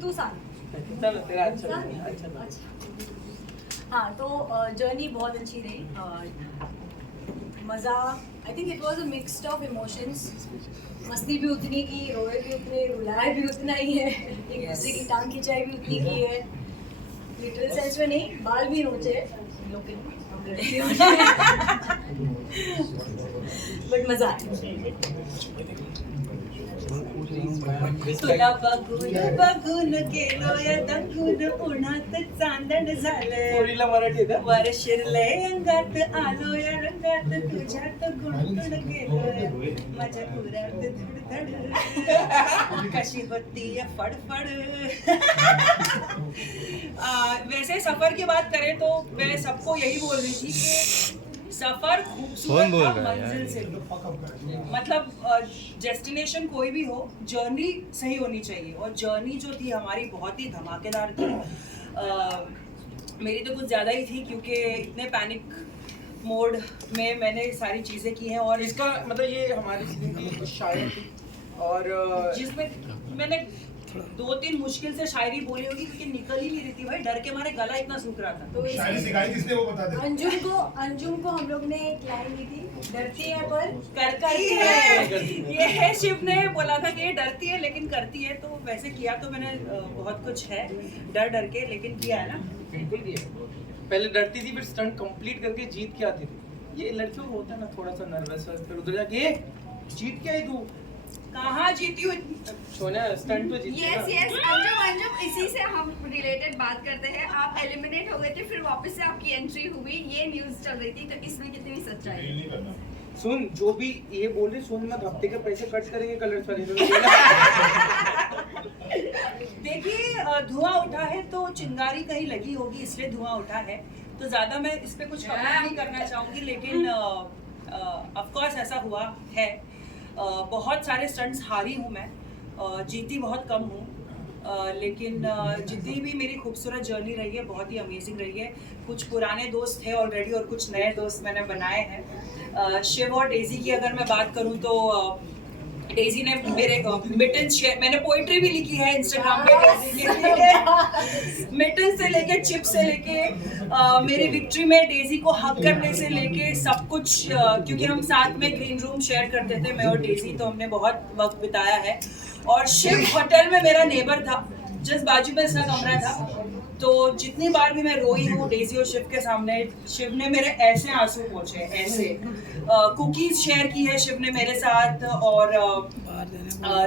तू सांग. चलो तेरा अच्छा. हाँ तो जर्नी बहुत अच्छी रही. मज़ा I think it was a mixed of emotions. मस्ती भी उतनी की, रोए भी उतने, रुलाए भी उतना ही है, एक दूसरे की टांग खिंचाई भी उतनी की है. लिटरल सेंस में नहीं, बाल भी नोचे बट मज़ा आया. तुला बघून गेलो या दंगून उन्हात चांदण झालं. पोरीला मराठी येतं. वर शिरलंय अंगात आलो या रंगात तुझ्यात गुंतून गेलो माझ्या पुरात धडधड कशी होती या फडफड. वैसे सफर की बात करें तो मैं सबको यही बोल रही थी कि सफर खूबसूरत था मंजिल से. मतलब डेस्टिनेशन कोई भी हो, जर्नी सही होनी चाहिए. और जर्नी जो थी हमारी बहुत ही धमाकेदार थी. मेरी तो कुछ ज़्यादा ही थी क्योंकि इतने पैनिक मोड में मैंने सारी चीज़ें की हैं. और इसका मतलब ये हमारी जिंदगी शायद थी और जिसमें मैंने 2-3 मुश्किल से शायरी बोली होगी क्योंकि निकल ही नहीं रही थी भाई. डर के मारे गला इतना सूख रहा था. तो शायरी सिखाई किसने वो बता दे. अंजुम को हम लोग ने एक लाइन दी थी, डरती है पर करती है. ये है शिव ने बोला था कि ये डरती है लेकिन करती है. तो वैसे किया तो मैंने बहुत कुछ है डर डर के, लेकिन किया है ना. बिल्कुल किया. पहले डरती थी फिर स्टंट कंप्लीट करके जीत के आती थी. ये लड़कियों को होता है ना थोड़ा सा नर्वस, फिर उधर जाके जीत के आई तू. कहाँ जीती हूँ. सोनिया स्टंट तो जीती. यस अंजुम इसी से हम रिलेटेड बात करते हैं. आप एलिमिनेट हो गए थे, फिर वापस से आपकी एंट्री हुई, ये न्यूज़ चल रही थी, तो इसमें कितनी सच्चाई है? सुन जो भी ये बोल रहे सुन मत, हफ्ते के पैसे कट करेंगे कलर्स वाले. देखिए धुआं उठा है तो चिंगारी कहीं लगी होगी इसलिए धुआं उठा है. तो ज्यादा मैं इस पे कुछ कमेंट नहीं करना चाहूंगी, लेकिन ऑफ कोर्स ऐसा हुआ है. बहुत सारे स्टंट्स हारी हूँ मैं, जीती बहुत कम हूँ. लेकिन जितनी भी मेरी खूबसूरत जर्नी रही है बहुत ही अमेजिंग रही है. कुछ पुराने दोस्त थे ऑलरेडी और कुछ नए दोस्त मैंने बनाए हैं. शिव और डेजी की अगर मैं बात करूँ तो डेजी ने मेरे मिटन्स शेयर, मैंने पोइट्री भी लिखी है इंस्टाग्राम पे डेजी के लिए. मिटन से लेके चिप से लेके मेरी विक्ट्री में डेजी को हक करने से लेके सब कुछ. क्योंकि हम साथ में ग्रीन रूम शेयर करते थे मैं और डेजी, तो हमने बहुत वक्त बिताया है. और शिव होटल में मेरा नेबर था, जस्ट बाजू में इसका कमरा था. तो जितनी बार भी मैं रोई हूँ डेजी और शिव के सामने, शिव ने मेरे ऐसे आंसू पोंछे ऐसे. कुकीज शेयर की है शिव ने मेरे साथ. और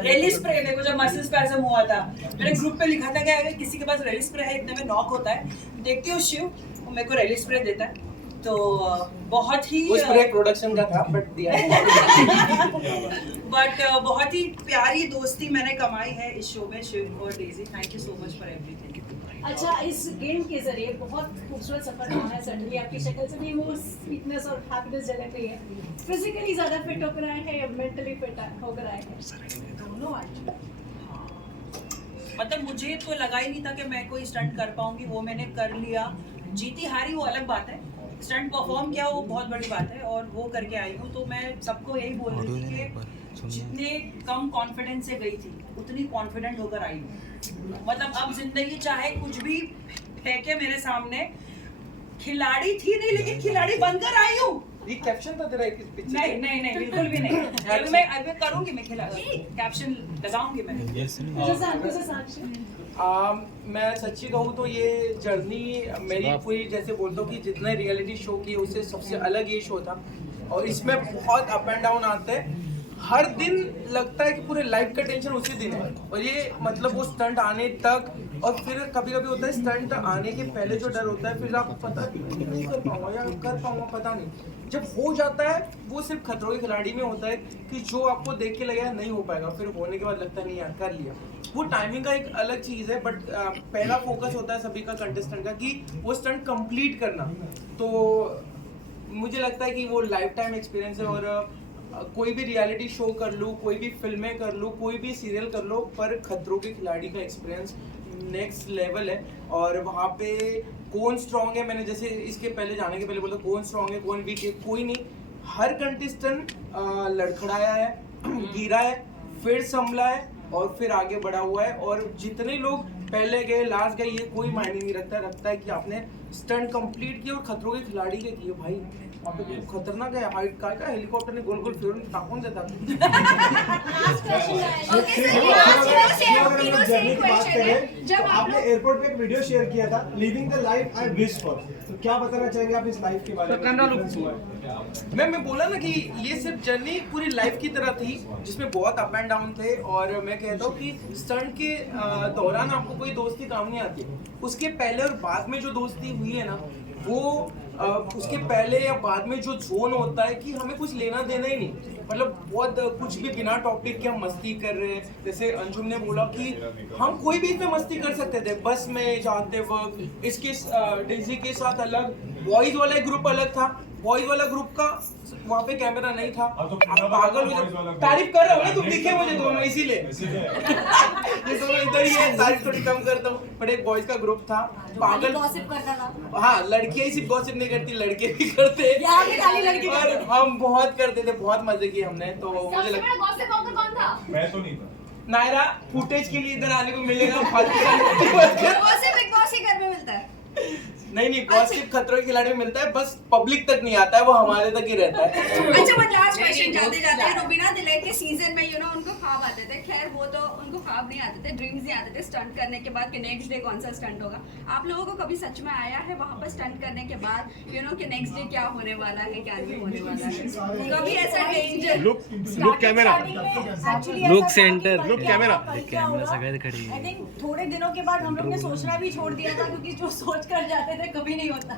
रेली स्प्रे, देखो जब मसल स्पैज़म हुआ था मैंने ग्रुप पे लिखा था कि अगर किसी के पास रेली स्प्रे है, इतने में नॉक होता है. देखती हूँ शिव वो मेरे को रेली स्प्रे देता है. तो बहुत ही प्रोडक्शन का था बट दिया. बट बहुत ही प्यारी दोस्ती मैंने कमाई है इस शो में. शिव और Daisy, thank you so much for everything. अच्छा, इस गेम के जरिए बहुत खूबसूरत सफर हुआ है. सडनली आपकी शक्ल से भी वो स्वीटनेस और हैप्पीनेस झलक रही है. फिजिकली ज्यादा फिट होकर आए हैं या मेंटली फिट होकर आए हैं? दोनों आए. मतलब मुझे तो लगा ही नहीं था कि मैं कोई स्टंट कर पाऊंगी. वो मैंने कर लिया. जीती हारी वो अलग बात है, स्टंट परफॉर्म किया वो बहुत बड़ी बात है. और वो करके आई हूँ. तो मैं सबको यही बोल रही थी कि जितने कम कॉन्फिडेंस से गई थी उतनी कॉन्फिडेंट होकर आई हूँ. मतलब अब जिंदगी चाहे कुछ भी फेंके मेरे सामने, खिलाड़ी थी नहीं लेकिन खिलाड़ी बनकर आई हूँ. ये कैप्शन था तेरा एक पिक्चर. नहीं बिल्कुल भी नहीं. अभी करूँगी मैं, कैप्शन लगाऊंगी मैं. मैं सच्ची कहूँ तो ये जर्नी मेरी पूरी, जैसे बोलता हूँ कि जितने रियलिटी शो की उससे सबसे अलग ये शो था. और इसमें बहुत अप एंड डाउन आते हैं. हर दिन लगता है कि पूरे लाइफ का टेंशन उसी दिन है. और ये मतलब वो स्टंट आने तक, और फिर कभी कभी होता है स्टंट आने के पहले जो डर होता है, फिर आप पता नहीं कर पाऊंगा या कर पाऊंगा पता नहीं. जब हो जाता है वो सिर्फ खतरों के खिलाड़ी में होता है कि जो आपको देख के लगेगा नहीं हो पाएगा, फिर होने के बाद लगता है नहीं यार कर लिया. वो टाइमिंग का एक अलग चीज़ है. बट पहला फोकस होता है सभी का, कंटेस्टेंट का, कि वो स्टंट कंप्लीट करना. तो मुझे लगता है कि वो लाइफ टाइम एक्सपीरियंस है. और कोई भी रियलिटी शो कर लूँ, कोई भी फिल्में कर लूँ, कोई भी सीरियल कर लो, पर खतरों के खिलाड़ी का एक्सपीरियंस नेक्स्ट लेवल है. और वहाँ पे कौन स्ट्रॉन्ग है, मैंने जैसे इसके पहले जाने के पहले बोला कौन स्ट्रॉन्ग है कौन वीक है, कोई नहीं. हर कंटेस्टेंट लड़खड़ाया है, गिरा है, फिर संभला है, और फिर आगे बढ़ा हुआ है। और जितने लोग पहले गए लास्ट गए ये कोई मायने नहीं रखता है कि आपने स्टंट कंप्लीट किया और खतरों के खिलाड़ी के किए भाई। वहाँ पे खतरनाक है, हाइट का हेलीकॉप्टर ने गोल गोल फिर टाकून देता। आपने एयरपोर्ट पे एक वीडियो शेयर किया था, living the life I wish for, तो क्या बताना चाहेंगे आप इस लाइफ के बारे में? मैं बोला ना कि ये सिर्फ जर्नी पूरी लाइफ की तरह थी जिसमें बहुत अप एंड डाउन थे। और मैं कहता हूँ कि स्टंट के दौरान आपको कोई दोस्ती काम नहीं आती, उसके पहले और बाद में जो दोस्ती हुई है ना वो उसके पहले या बाद में जो जोन होता है कि हमें कुछ लेना देना ही नहीं, मतलब बहुत कुछ भी बिना टॉपिक के हम मस्ती कर रहे हैं। जैसे अंजुम ने बोला कि हम कोई भी इसमें मस्ती कर सकते थे, बस में जाते वक्त। इसके डेजी के साथ अलग बॉयज वाला ग्रुप अलग था, बॉयज वाला ग्रुप का वहाँ पे कैमरा नहीं था। आप पागल हो जाओ, तारीफ कर रहे हो ना तुम, दिखे मुझे दोनों इसीलिए ये दोनों इधर ही है, तारीफ थोड़ी कम करता हूँ। पर एक बॉयज का ग्रुप था, पागल गॉसिप करता था। हाँ, लड़कियां ही सिर्फ गॉसिप नहीं करती, लड़के भी करते और हम बहुत करते थे, बहुत मजे किए हमने। तो मुझे लगता कौन था? मैं तो नहीं था। नायरा फुटेज के लिए इधर आने को मिलेगा फालतू बिग बॉस के घर में मिलता है। नहीं गॉसिप खतरों के खिलाड़ी में मिलता है, बस पब्लिक तक नहीं आता है, वो हमारे तक ही रहता है। अच्छा, बट लास्ट क्वेश्चन जाते जाते, रुबीना दिले के सीजन में उनको ख्वाब आते थे, खैर वो तो उनको ख्वाब नहीं आते थे, ड्रीम्स नहीं आते थे स्टंट करने के बाद कि नेक्स्ट डे कौन सा स्टंट होगा। आप लोगों को कभी सच में आया है वहाँ पर स्टंट करने के बाद कि नेक्स्ट डे क्या होने वाला है, क्या नहीं होने वाला है? कभी ऐसा danger look camera, look centre, look camera. Camera सगैर खड़ी आई थिंक थोड़े दिनों के बाद हम लोग ने सोचना भी छोड़ दिया था, क्योंकि जो सोच कर जाते थे कभी नहीं होता।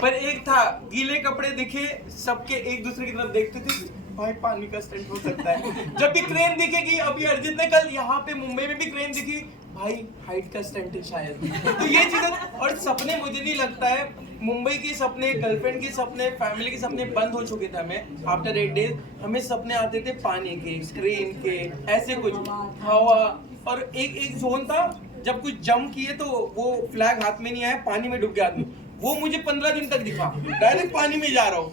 पर एक था, गीले कपड़े दिखे सबके एक दूसरे की तरफ देखते थे, भाई पानी का स्टंट हो सकता है। जब भी क्रेन दिखेगी, अभी अर्जित ने कल यहाँ पे मुंबई में भी क्रेन दिखी, भाई हाइट का स्टंट है शायद। तो ये चीजें और सपने, मुझे नहीं लगता है मुंबई के सपने, गर्लफ्रेंड के सपने, फैमिली के सपने बंद हो चुके थे। हमें आफ्टर 8 डेज हमें सपने आते थे पानी के, क्रेन के, ऐसे कुछ हवा। और एक जोन था जब कुछ जंप किए तो वो फ्लैग हाथ में नहीं आया, पानी में डूब गया आदमी, वो मुझे 15 दिन तक दिखा, डायरेक्ट पानी में जा रहा हूँ।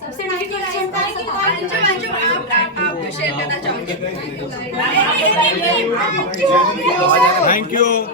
सबसे बड़ी क्वेश्चन था कि आप शेयर करना चाहोगे? Thank you.